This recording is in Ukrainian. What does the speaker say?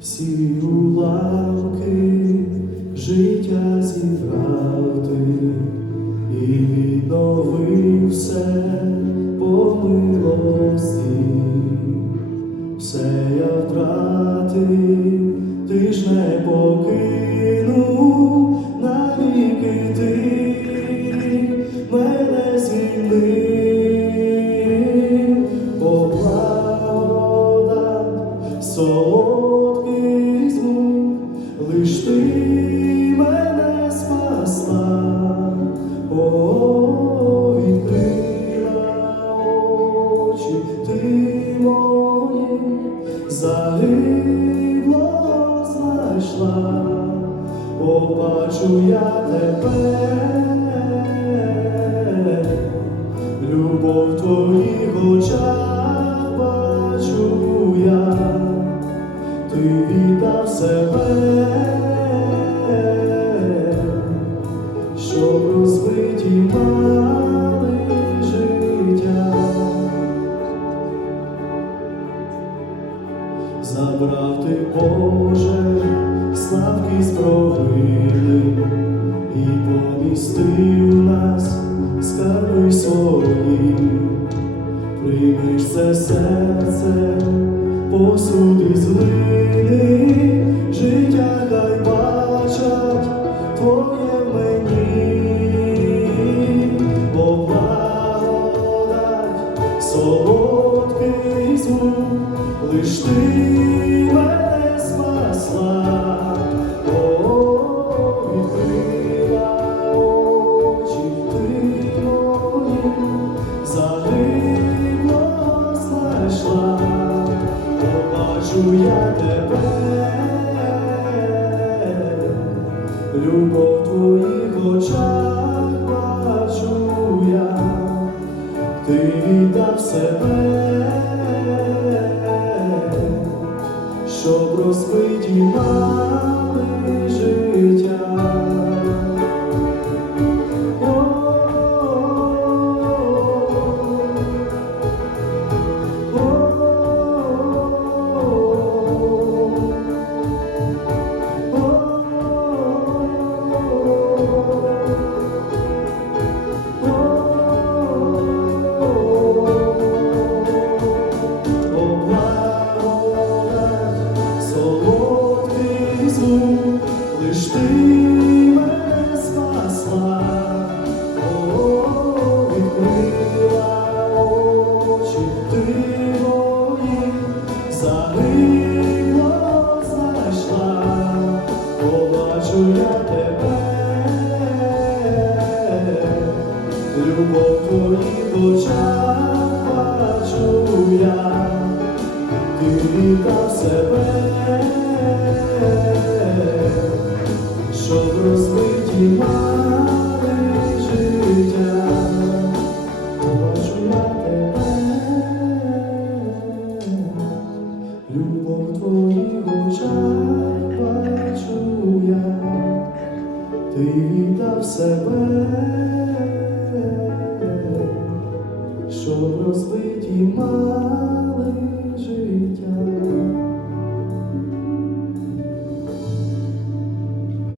Всі уламки життя зібрав і відновив все по милості. Все я втратив, ти ж не покинув загибло знайшла, побачу я тебе. Любов в забрав ти, Боже, слабкість провини і помістив нас скарби свої, приймеш це серце, посуд із глини, життя хай бачать твоє мені, благодать, солодкий лиш мене спасла, о, мої, загибло знайшла, побачу я тебе, любов твоїх очах бачу я, ти віддав себе, розбиті мали любов в твоїх очах бачу я ти віддав себе, любов твоїх очах бачу я, ти віддав себе, щоб розбиті мали